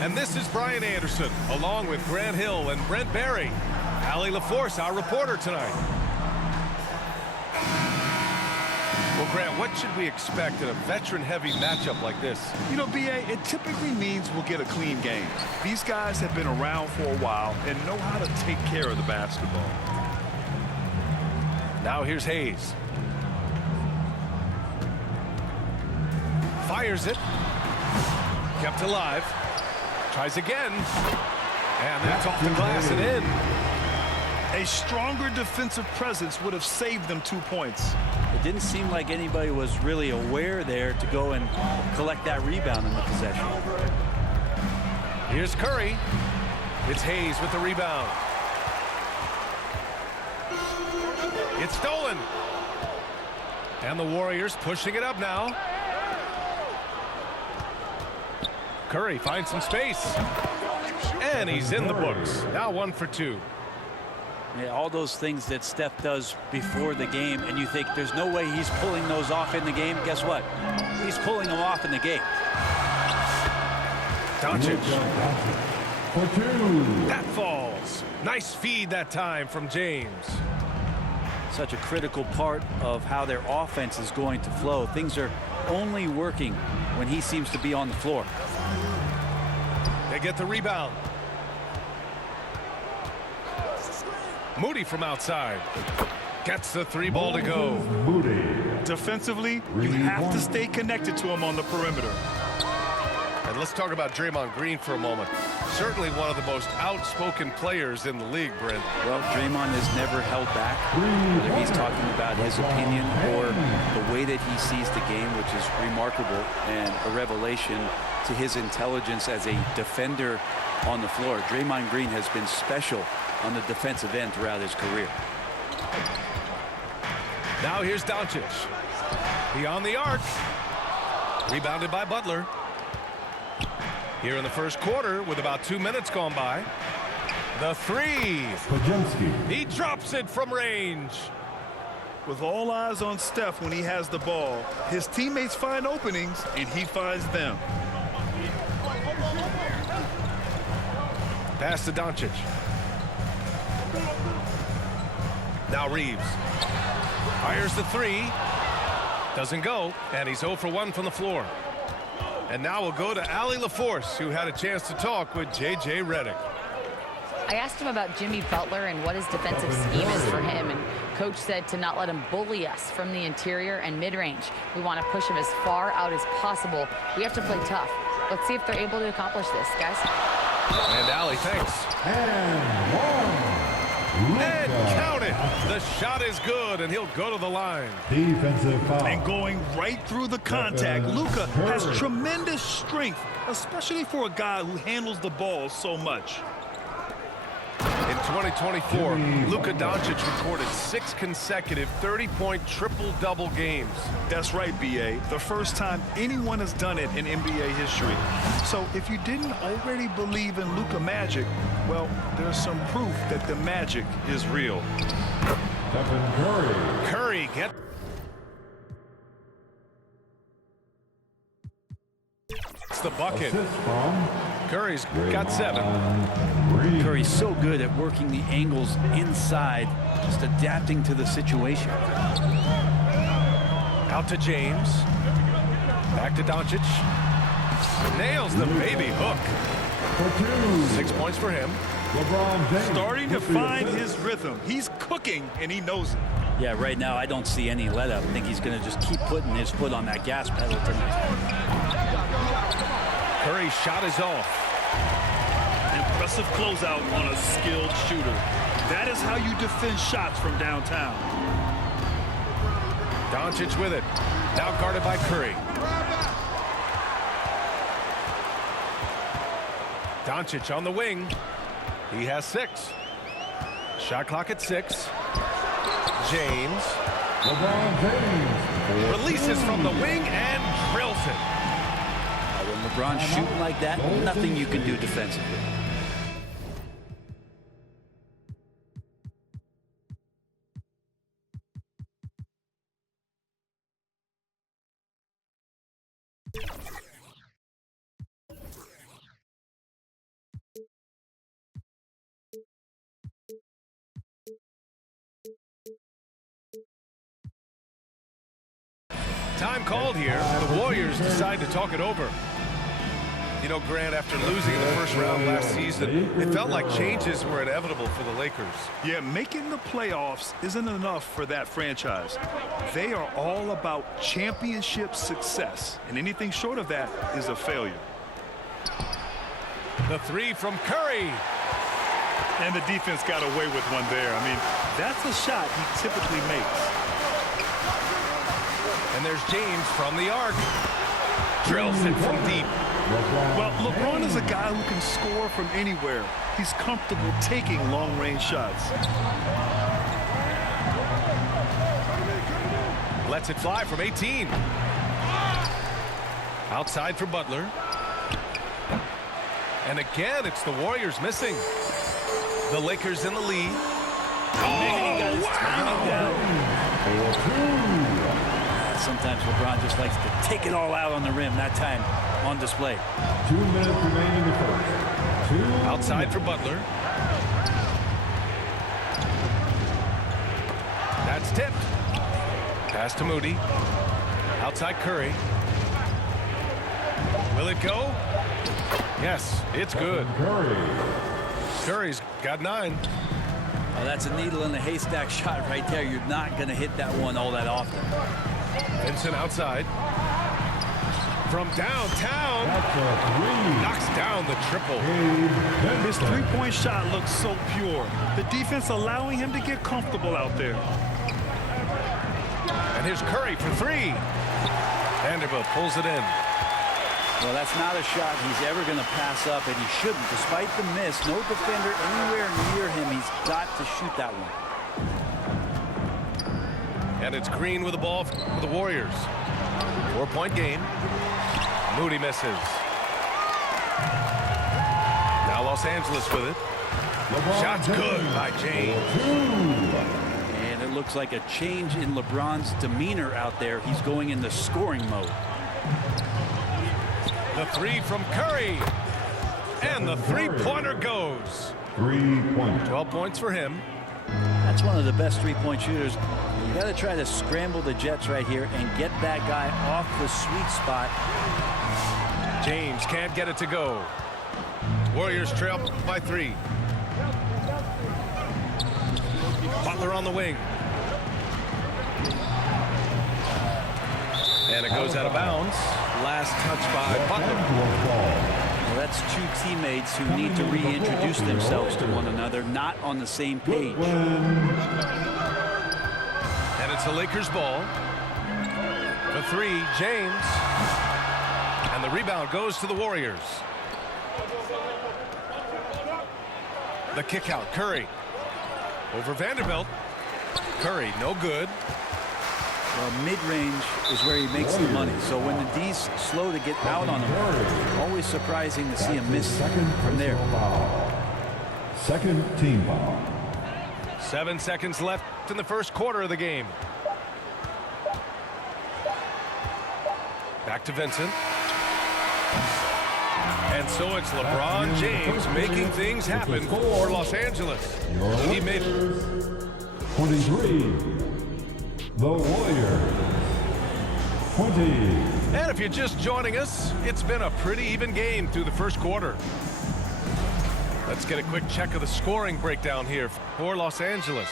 And this is Brian Anderson, along with Grant Hill and Brent Barry. Allie LaForce, our reporter tonight. Well, Grant, what should we expect in a veteran-heavy matchup like this? You know, B.A., it typically means we'll get a clean game. These guys have been around for a while and know how to take care of the basketball. Now here's Hayes. Fires it. Kept alive. Tries again. And that's off the glass and in. A stronger defensive presence would have saved them 2 points. It didn't seem like anybody was really aware there to go and collect that rebound in the possession. Here's Curry. It's Hayes with the rebound. It's stolen. And the Warriors pushing it up now. Curry finds some space. And he's in the books. Now 1 for 2. Yeah, all those things that Steph does before the game, and you think there's no way he's pulling those off in the game. Guess what? He's pulling them off in the game. Doncic. For 2. That falls. Nice feed that time from James. Such a critical part of how their offense is going to flow. Things are only working when he seems to be on the floor. They get the rebound. Moody from outside. Gets the 3 ball to go. Moody. Defensively, you have to stay connected to him on the perimeter. And let's talk about Draymond Green for a moment. Certainly one of the most outspoken players in the league, Brent. Well, Draymond has never held back, whether he's talking about his opinion or the way that he sees the game, which is remarkable and a revelation to his intelligence as a defender on the floor. Draymond Green has been special on the defensive end throughout his career. Now here's Doncic. Beyond the arc. Rebounded by Butler. Here in the first quarter with about 2 minutes gone by. The 3. He drops it from range. With all eyes on Steph when he has the ball, his teammates find openings and he finds them. Pass to Doncic. Now Reeves. Fires the 3. Doesn't go. And he's 0 for 1 from the floor. And now we'll go to Allie LaForce, who had a chance to talk with J.J. Redick. I asked him about Jimmy Butler and what his defensive scheme is for him. And Coach said to not let him bully us from the interior and mid-range. We want to push him as far out as possible. We have to play tough. Let's see if they're able to accomplish this, guys. And Allie, thanks. And 1. And count it. The shot is good, and he'll go to the line. Defensive foul. And going right through the contact, Luka has tremendous strength, especially for a guy who handles the ball so much. In 2024, Luka Doncic recorded 6 consecutive 30-point triple-double games. That's right, B.A. The first time anyone has done it in NBA history. So if you didn't already believe in Luka magic, well, there's some proof that the magic is real. Stephen Curry. Curry gets the bucket. Assist from Curry's got 7. Curry's so good at working the angles inside, just adapting to the situation. Out to James. Back to Doncic. Nails the baby hook. 6 points for him. Starting to find his rhythm. He's cooking, and he knows it. Yeah, right now I don't see any let up. I think he's going to just keep putting his foot on that gas pedal tonight. Curry's shot is off. Impressive closeout on a skilled shooter. That is how you defend shots from downtown. Doncic with it. Now guarded by Curry. Doncic on the wing. He has 6. Shot clock at 6. James. Releases from the wing and drills it. When LeBron's shooting like that, nothing you can do defensively. Time called here. The Warriors decide to talk it over. You know, Grant, after losing in the first round last season, it felt like changes were inevitable for the Lakers. Yeah, making the playoffs isn't enough for that franchise. They are all about championship success, and anything short of that is a failure. The 3 from Curry. And the defense got away with one there. I mean, that's a shot he typically makes. And there's James from the arc. Drills it from deep. Well, LeBron is a guy who can score from anywhere. He's comfortable taking long-range shots. Lets it fly from 18. Outside for Butler. And again, it's the Warriors missing. The Lakers in the lead. Oh, sometimes LeBron just likes to take it all out on the rim. That time on display. 2 minutes remaining in the first. Outside for Butler. That's tipped. Pass to Moody. Outside Curry. Will it go? Yes, it's good. Curry's got 9. Oh, that's a needle in the haystack shot right there. You're not going to hit that one all that often. Vincent outside. From downtown. Knocks down the triple. His three-point shot looks so pure. The defense allowing him to get comfortable out there. And here's Curry for 3. Vanderbilt pulls it in. Well, that's not a shot he's ever going to pass up, and he shouldn't. Despite the miss, no defender anywhere near him. He's got to shoot that one. And it's Green with the ball for the Warriors. 4-point game. Moody misses. Now Los Angeles with it. Shot's good by James. And it looks like a change in LeBron's demeanor out there. He's going into scoring mode. The 3 from Curry. And the three-pointer goes. 3-point. 12 points for him. That's one of the best three-point shooters. You got to try to scramble the Jets right here and get that guy off the sweet spot. James can't get it to go. Warriors trail by 3. Butler on the wing. And it goes out of bounds. Last touch by Butler. Well, that's 2 teammates who need to reintroduce themselves to one another, not on the same page. And it's the Lakers ball. The 3, James. And the rebound goes to the Warriors. The kick out, Curry. Over Vanderbilt. Curry, no good. Well, mid-range is where he makes the money. So when the D's slow to get out on him, always surprising to see him miss from there. Second team foul. 7 seconds left in the first quarter of the game. Back to Vincent. And so it's LeBron James making things happen for Los Angeles. He made it. 23. The Warriors. 20. And if you're just joining us, it's been a pretty even game through the first quarter. Let's get a quick check of the scoring breakdown here for Los Angeles.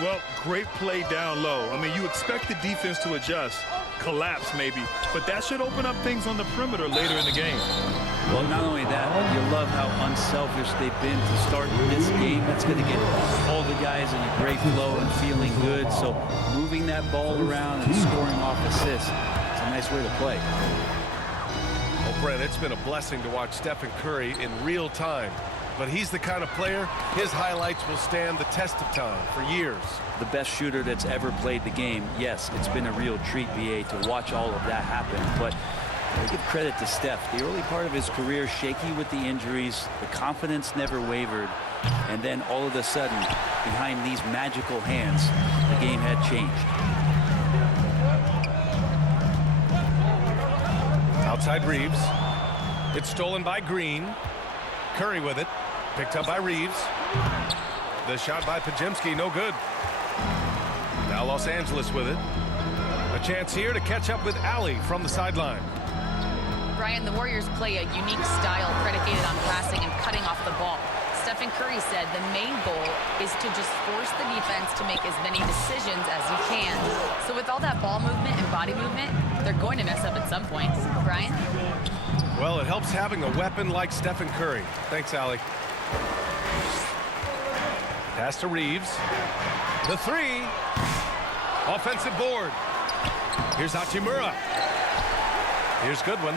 Well, great play down low. I mean, you expect the defense to adjust, collapse maybe, but that should open up things on the perimeter later in the game. Well, not only that, but you love how unselfish they've been to start this game. That's going to get all the guys in a great flow and feeling good. So moving that ball around and scoring off assists, it's a nice way to play. Well, Brent, it's been a blessing to watch Stephen Curry in real time. But he's the kind of player, his highlights will stand the test of time for years. The best shooter that's ever played the game. Yes, it's been a real treat, BA, to watch all of that happen. But I give credit to Steph. The early part of his career, shaky with the injuries, the confidence never wavered. And then all of a sudden, behind these magical hands, the game had changed. Outside Reeves. It's stolen by Green. Curry with it. Picked up by Reeves. The shot by Pajemski, no good. Now Los Angeles with it. A chance here to catch up with Alley from the sideline. Brian, the Warriors play a unique style predicated on passing and cutting off the ball. Stephen Curry said the main goal is to just force the defense to make as many decisions as you can. So with all that ball movement and body movement, they're going to mess up at some point. Brian? Well, it helps having a weapon like Stephen Curry. Thanks, Allie. Pass to Reeves. The three. Offensive board. Here's Hachimura. Here's Goodwin.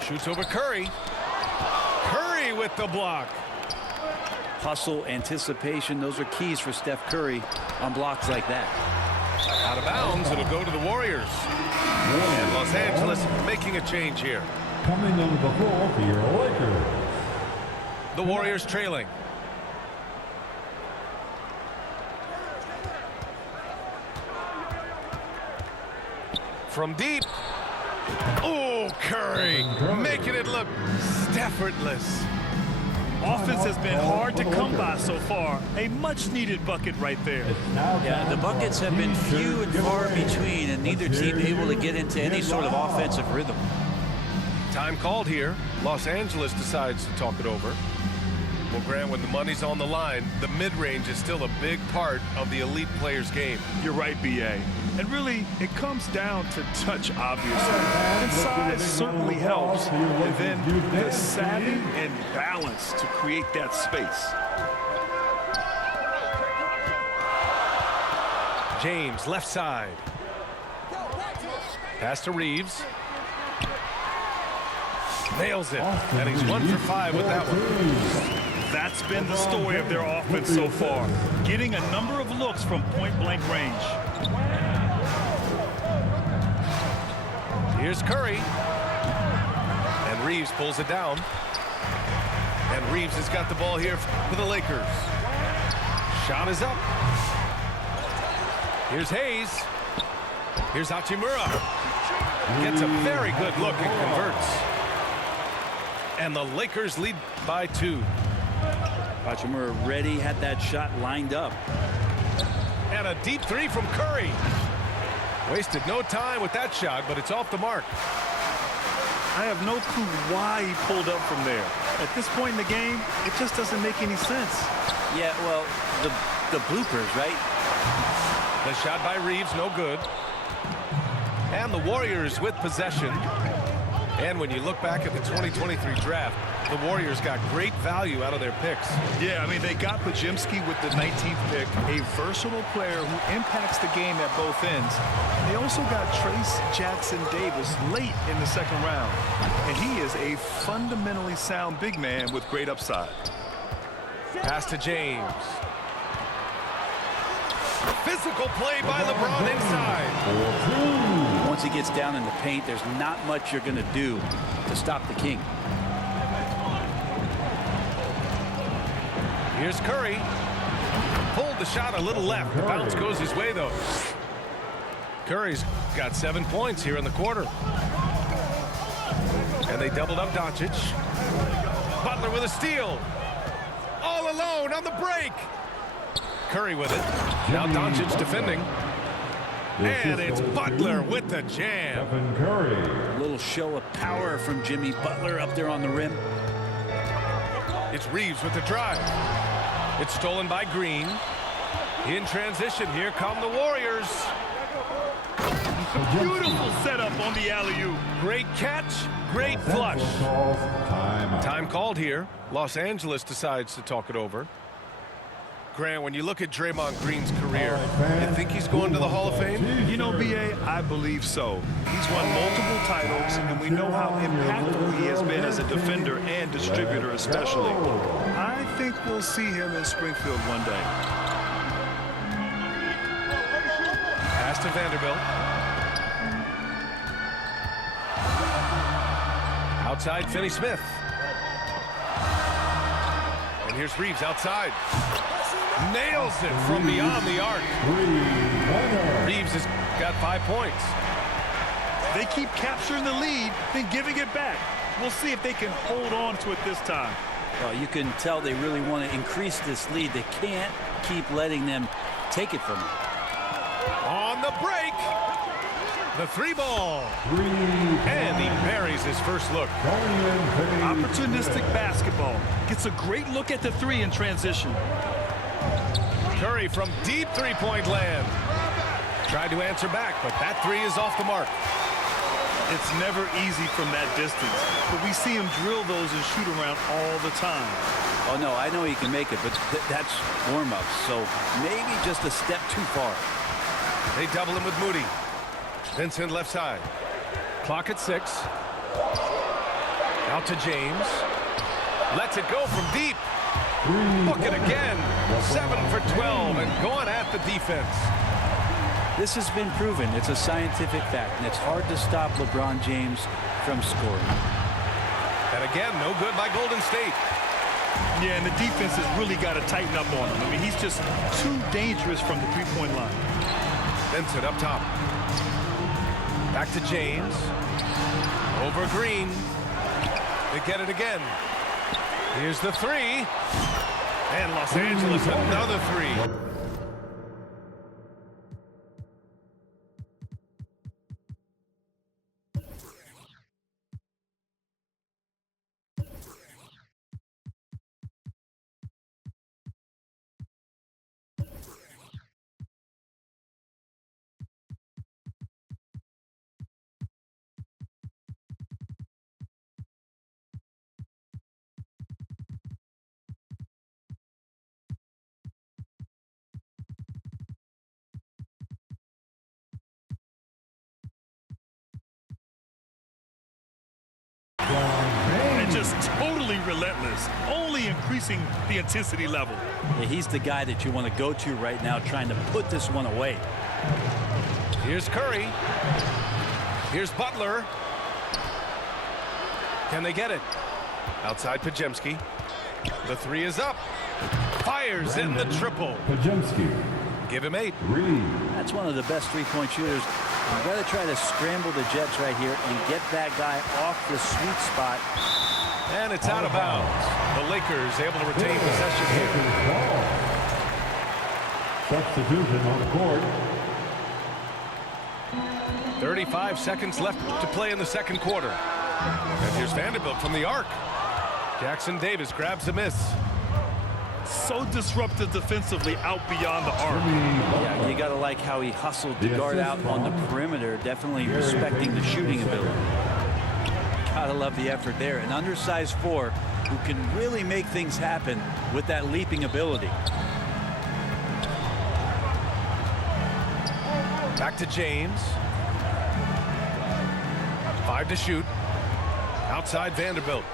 Shoots over Curry. Curry with the block. Hustle, anticipation, those are keys for Steph Curry on blocks like that. Out of bounds, it'll go to the Warriors. And Los Angeles making a change here. Coming on the floor for your Lakers. The Warriors trailing. From deep. Oh, Curry making it look effortless. Offense has been hard to come by so far. A much-needed bucket right there. Yeah, the buckets have been few and far between, and neither team able to get into any sort of offensive rhythm. Time called here. Los Angeles decides to talk it over. Well, Grant, when the money's on the line, the mid-range is still a big part of the elite player's game. You're right, B.A. And really, it comes down to touch, obviously. And size certainly helps. And then the savvy and balance to create that space. James, left side. Pass to Reeves. Nails it. And he's 1 for 5 with that one. That's been the story of their offense so far. Getting a number of looks from point-blank range. Here's Curry. And Reeves pulls it down. And Reeves has got the ball here for the Lakers. Shot is up. Here's Hayes. Here's Hachimura. Gets a very good look and converts. And the Lakers lead by 2. Hachimura ready, had that shot lined up. And a deep three from Curry. Wasted no time with that shot, but it's off the mark. I have no clue why he pulled up from there. At this point in the game, it just doesn't make any sense. Yeah, well, the bloopers, right? The shot by Reeves, no good. And the Warriors with possession. And when you look back at the 2023 draft, the Warriors got great value out of their picks. Yeah, I mean, they got Pajemski with the 19th pick, a versatile player who impacts the game at both ends. They also got Trace Jackson-Davis late in the second round. And he is a fundamentally sound big man with great upside. Pass to James. Physical play by LeBron inside. Once he gets down in the paint, there's not much you're going to do to stop the King. Here's Curry. Pulled the shot a little left. The bounce goes his way, though. Curry's got 7 points here in the quarter. And they doubled up Doncic. Butler with a steal. All alone on the break. Curry with it. Now Doncic defending. And it's Butler with the jam. Stephen Curry. A little show of power from Jimmy Butler up there on the rim. It's Reeves with the drive. It's stolen by Green. In transition, here come the Warriors. Beautiful setup on the alley-oop. Great catch, great flush. Time. Time called here. Los Angeles decides to talk it over. Grant, when you look at Draymond Green's career, you think he's going to the Hall of Fame? You know, B.A., I believe so. He's won multiple titles, and we know how impactful he has been as a defender and distributor especially. I think we'll see him in Springfield one day. Pass to Vanderbilt. Outside, Finney-Smith. And here's Reeves outside. Nails it from beyond the arc. Reeves has got 5 points. They keep capturing the lead, then giving it back. We'll see if they can hold on to it this time. Well, you can tell they really want to increase this lead. They can't keep letting them take it from them. On the break. The 3-ball. And he buries his first look. Opportunistic basketball. Gets a great look at the 3 in transition. Curry from deep three-point land. Tried to answer back, but that 3 is off the mark. It's never easy from that distance, but we see him drill those and shoot around all the time. Oh, no, I know he can make it, but that's warm-up, so maybe just a step too far. They double him with Moody. Vincent left side. Clock at 6. Out to James. Lets it go from deep. Book it again. 7 for 12 and going at the defense. This has been proven. It's a scientific fact, and it's hard to stop LeBron James from scoring. And again, no good by Golden State. Yeah, and the defense has really got to tighten up on him. I mean, he's just too dangerous from the three-point line. Vincent up top. Back to James. Over Green. They get it again. Here's the 3. And Los Angeles another 3. And just totally relentless, only increasing the intensity level. Yeah, he's the guy that you want to go to right now, trying to put this one away. Here's Curry. Here's Butler. Can they get it? Outside Pajemski. The 3 is up. Fires in the triple. Pajemski. Give him 8. That's one of the best three-point shooters. You've got to try to scramble the Jets right here and get that guy off the sweet spot. And it's out of bounds. The Lakers able to retain possession here. Substitution on the court. 35 seconds left to play in the second quarter. And here's Vanderbilt from the arc. Jackson Davis grabs a miss. So disruptive defensively out beyond the arc. Yeah, you got to like how he hustled to guard out on the perimeter, definitely respecting the shooting ability. Gotta love the effort there. An undersized 4 who can really make things happen with that leaping ability. Back to James. 5 to shoot. Outside Vanderbilt.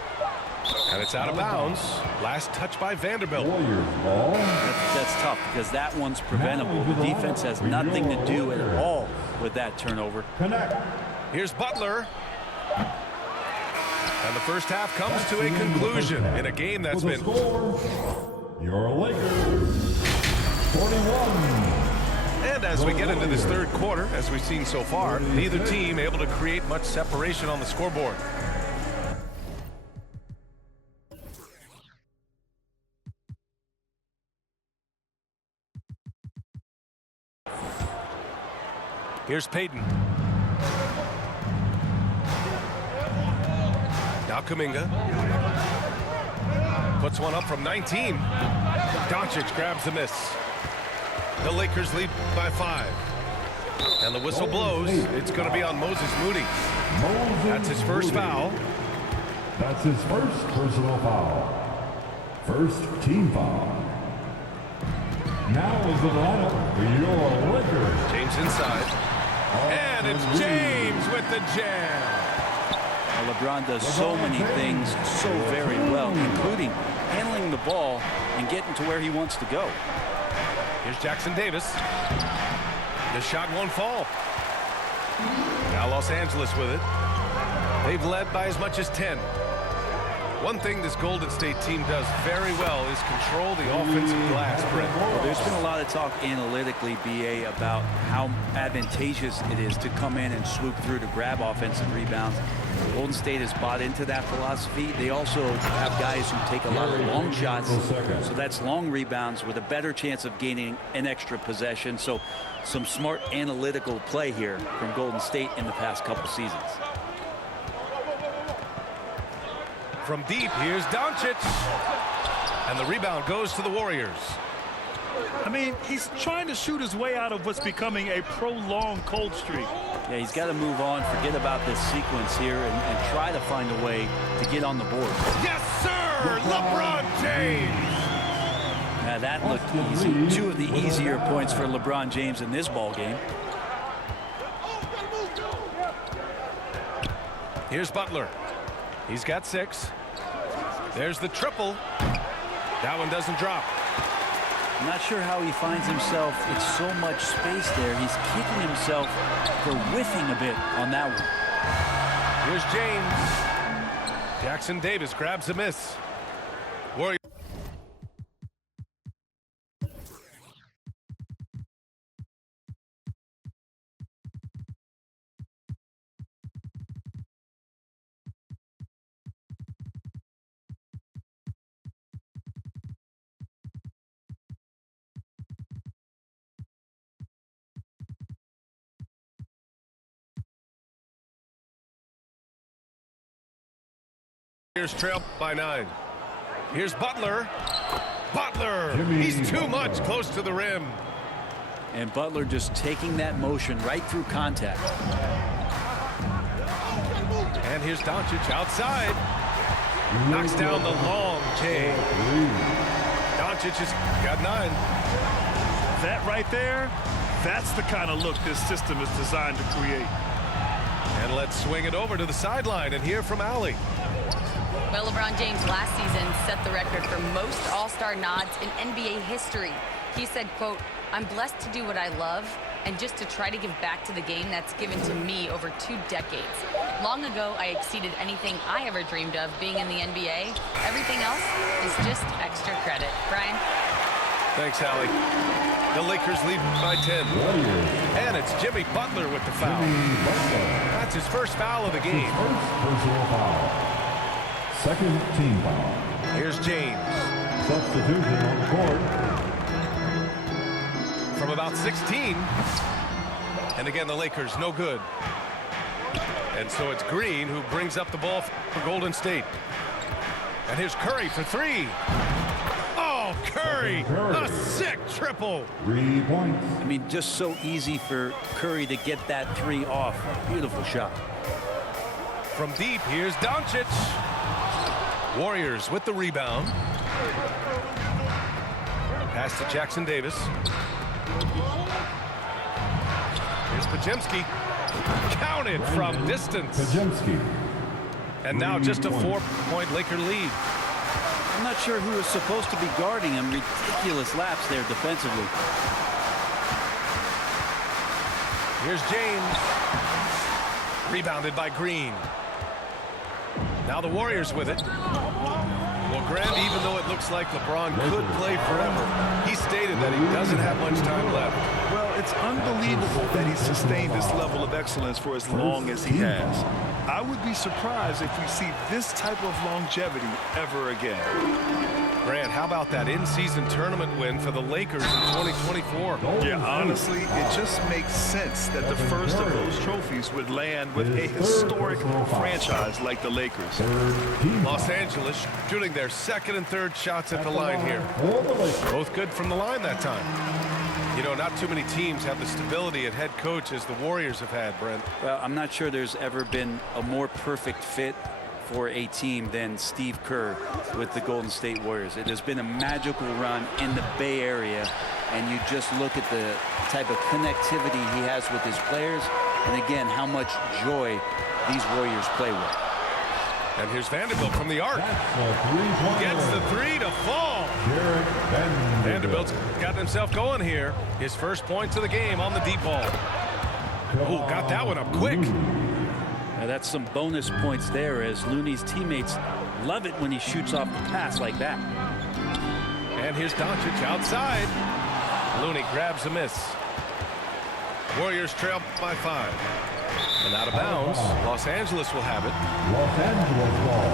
And it's out of bounds. Last touch by Vanderbilt. Warriors ball. That's tough because that one's preventable. The defense has nothing to do at all with that turnover. Connect. Here's Butler. And the first half comes to a conclusion in a game that's With been... the score, your Lakers, 41. And as we get into this third quarter, as we've seen so far, neither team able to create much separation on the scoreboard. Here's Payton. Now Kuminga. Puts one up from 19. Doncic grabs the miss. The Lakers lead by 5. And the whistle blows. It's going to be on Moses Moody. That's his first foul. That's his first personal foul. First team foul. Now is the lineup for your Lakers. James inside. And it's James with the jam. Well, LeBron does so many things so very well, including handling the ball and getting to where he wants to go. Here's Jackson Davis. The shot won't fall. Now Los Angeles with it. They've led by as much as 10. One thing this Golden State team does very well is control the offensive glass, Brent. Well, there's been a lot of talk analytically, BA, about how advantageous it is to come in and swoop through to grab offensive rebounds. Golden State has bought into that philosophy. They also have guys who take a lot of long shots, so that's long rebounds with a better chance of gaining an extra possession. So some smart analytical play here from Golden State in the past couple seasons. From deep, here's Doncic. And the rebound goes to the Warriors. I mean, he's trying to shoot his way out of what's becoming a prolonged cold streak. Yeah, he's got to move on, forget about this sequence here, and try to find a way to get on the board. Yes, sir! LeBron James! Now that looked easy. 2 of the easier points for LeBron James in this ball game. Here's Butler. He's got 6. There's the triple. That one doesn't drop. I'm not sure how he finds himself. It's so much space there. He's kicking himself for whiffing a bit on that one. Here's James. Jackson Davis grabs the miss. Warriors. Here's trail by 9. Here's Butler. Butler! He's too much close to the rim. And Butler just taking that motion right through contact. And here's Doncic outside. Knocks down the long J. Doncic has got 9. That right there, that's the kind of look this system is designed to create. And let's swing it over to the sideline and hear from Allie. Well, LeBron James last season set the record for most all-star nods in NBA history. He said, quote, "I'm blessed to do what I love and just to try to give back to the game that's given to me over 2 decades. Long ago, I exceeded anything I ever dreamed of being in the NBA. Everything else is just extra credit." Brian? Thanks, Allie. The Lakers lead by 10. And it's Jimmy Butler with the foul. That's his first foul of the game. First personal foul. Second team foul. Here's James. Substitution on the court. From about 16. And again, the Lakers no good. And so it's Green who brings up the ball for Golden State. And here's Curry for 3. Oh, Curry! A sick triple. 3 points. I mean, just so easy for Curry to get that 3 off. Beautiful shot. From deep, here's Doncic. Warriors with the rebound. Pass to Jackson Davis. Here's Pajemski. Counted from distance. Pajemski. And now just a 4-point Laker lead. I'm not sure who is supposed to be guarding him. Ridiculous laps there defensively. Here's James. Rebounded by Green. Now the Warriors with it. Well, Grant, even though it looks like LeBron could play forever, he stated that he doesn't have much time left. Well, it's unbelievable that he's sustained this level of excellence for as long as he has. I would be surprised if we see this type of longevity ever again. Grant, how about that in-season tournament win for the Lakers in 2024? Yeah, honestly, it just makes sense that the first of those trophies would land with a historic franchise like the Lakers. Los Angeles shooting their second and third shots at the line here. Both good from the line that time. You know, not too many teams have the stability at head coach as the Warriors have had, Brent. Well, I'm not sure there's ever been a more perfect fit for a team than Steve Kerr with the Golden State Warriors. It has been a magical run in the Bay Area, and you just look at the type of connectivity he has with his players, and again, how much joy these Warriors play with. And here's Vanderbilt from the arc. Gets the three to fall. Vanderbilt's got himself going here. His first points of the game on the deep ball. Oh, got that one up quick. Now that's some bonus points there, as Looney's teammates love it when he shoots off the pass like that. And here's Doncic outside. Looney grabs a miss. Warriors trail by 5. And out of bounds, Los Angeles will have it. Los Angeles ball.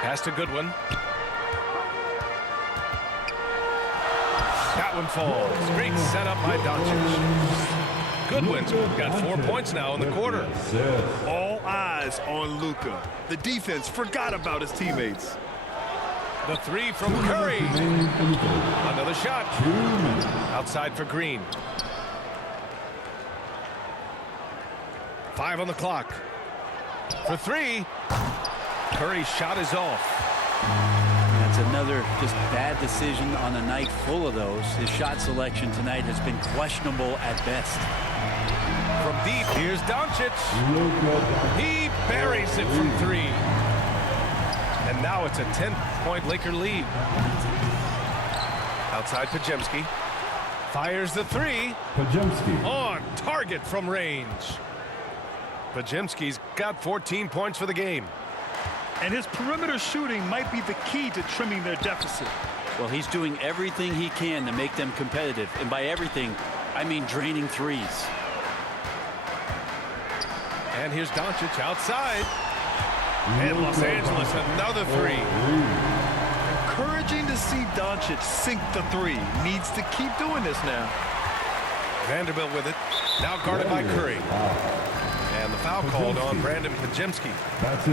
Pass to Goodwin. That one falls. Great setup by Doncic. Goodwin's got 4 points now in the quarter. All eyes on Luka. The defense forgot about his teammates. The three from Curry. Another shot. Outside for Green. 5 on the clock. For 3. Curry's shot is off. That's another just bad decision on a night full of those. His shot selection tonight has been questionable at best. From deep, here's Doncic. He buries it from 3. And now it's a 10-point Laker lead. Outside Pajemski. Fires the 3. Pajemski. On target from range. Pajemski's got 14 points for the game. And his perimeter shooting might be the key to trimming their deficit. Well, he's doing everything he can to make them competitive. And by everything, I mean draining threes. And here's Doncic outside. And Los Angeles, another 3. Encouraging to see Doncic sink the 3. Needs to keep doing this now. Vanderbilt with it. Now guarded by Curry. And the foul called on Brandon Pajemski. That's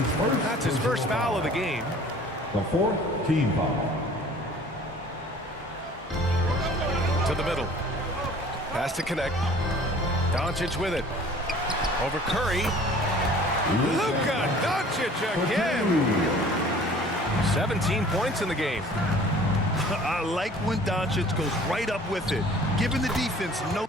his first foul of the game. The 4th team foul. To the middle. Pass to connect. Doncic with it. Over Curry. Luka Doncic again. 17 points in the game. I like when Doncic goes right up with it, giving the defense no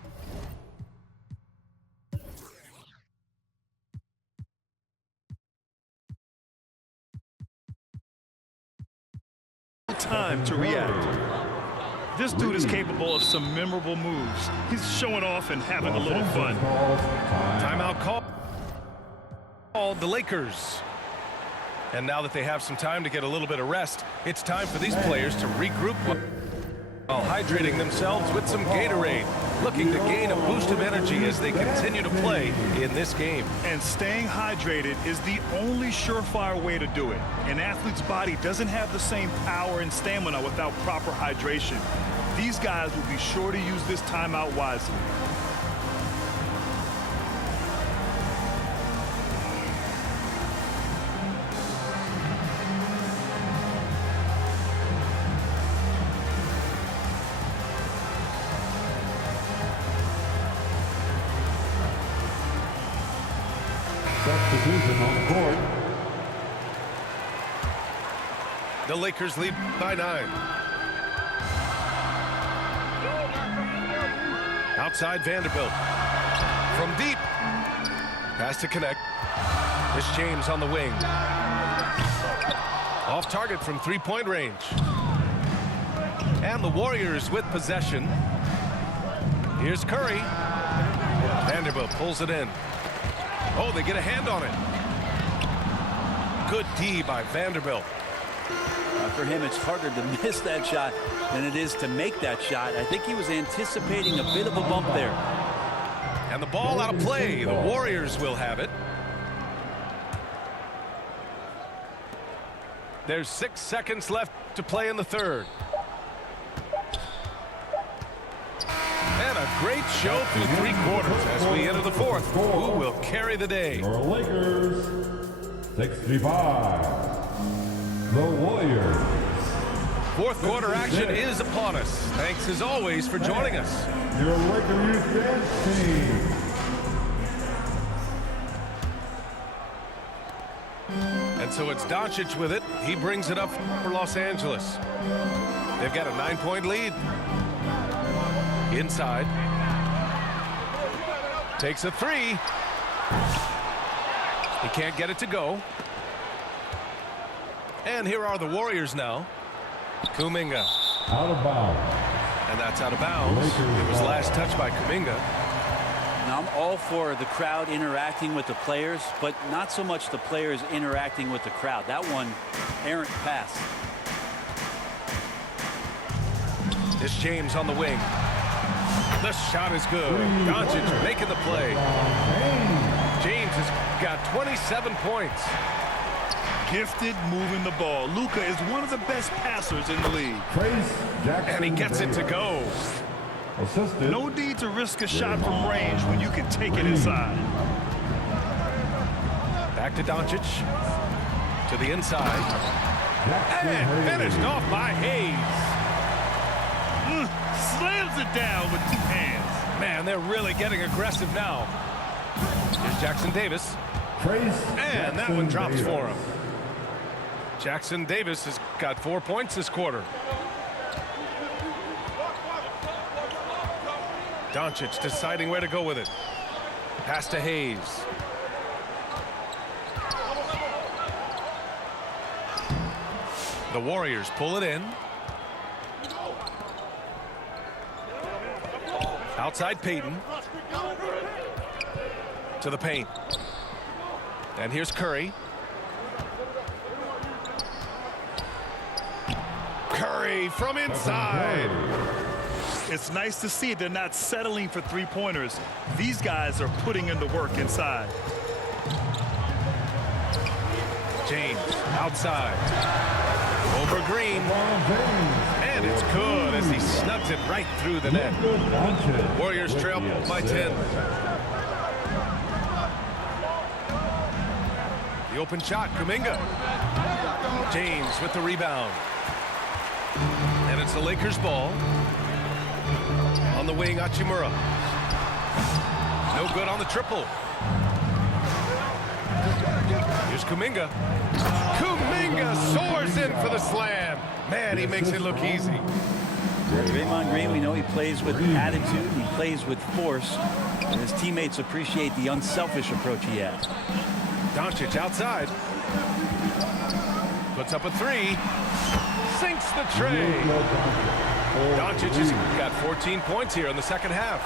time to react. This dude is capable of some memorable moves. He's showing off and having a little fun. Timeout call. The Lakers. And now that they have some time to get a little bit of rest, it's time for these players to regroup while hydrating themselves with some Gatorade, looking to gain a boost of energy as they continue to play in this game. And staying hydrated is the only surefire way to do it. An athlete's body doesn't have the same power and stamina without proper hydration. These guys will be sure to use this timeout wisely. Substitution on the court. The Lakers lead by 9. Outside Vanderbilt. From deep. Pass to connect. It's James on the wing. Off target from 3-point range. And the Warriors with possession. Here's Curry. Vanderbilt pulls it in. Oh, they get a hand on it. Good D by Vanderbilt. For him, it's harder to miss that shot than it is to make that shot. I think he was anticipating a bit of a bump there. And the ball out of play. The Warriors will have it. There's 6 seconds left to play in the third. And a great show through 3 quarters as we enter the fourth. Who will carry the day? Your Lakers, 65. The Warriors. Fourth quarter action is upon us. Thanks as always for joining us. Your Laker Youth Dance Team. And so it's Doncic with it. He brings it up for Los Angeles. They've got a 9-point lead. Inside. Takes a 3. He can't get it to go. And here are the Warriors now. Kuminga. Out of bounds. And that's out of bounds. It was last touched by Kuminga. Now, I'm all for the crowd interacting with the players, but not so much the players interacting with the crowd. That one, errant pass. It's James on the wing. The shot is good. Doncic making the play. James has got 27 points. Gifted moving the ball. Luka is one of the best passers in the league. And he gets it to go. Assisted. No need to risk a shot from range when you can take it inside. Back to Doncic. To the inside. And finished off by Hayes. Slams it down with 2 hands. Man, they're really getting aggressive now. Here's Jackson Davis. And that one drops for him. Jackson Davis has got 4 points this quarter. Doncic deciding where to go with it. Pass to Hayes. The Warriors pull it in. Outside Payton. To the paint. And here's Curry. Curry from inside. It's nice to see they're not settling for 3-pointers. These guys are putting in the work inside. James outside. Over Green. And it's good as he snugs it right through the net. Warriors trail by 10. The open shot, Kuminga. James with the rebound. And it's the Lakers ball. On the wing, Hachimura. No good on the triple. Here's Kuminga. Kuminga soars in for the slam. Man, he makes it look easy. Draymond Green, we know he plays with attitude, he plays with force, and his teammates appreciate the unselfish approach he has. Doncic outside. Puts up a 3. Sinks the tray. Doncic has got 14 points here in the second half.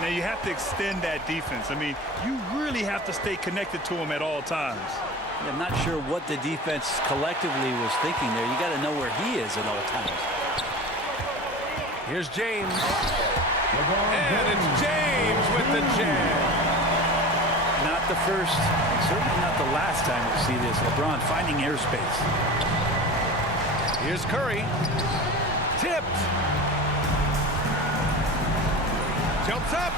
Now you have to extend that defense. I mean, you really have to stay connected to him at all times. I'm not sure what the defense collectively was thinking there. You got to know where he is at all times. Here's James. And it's James with the jam. Not the first, and certainly not the last time we see this. LeBron finding airspace. Here's Curry. Tipped. Jumps up.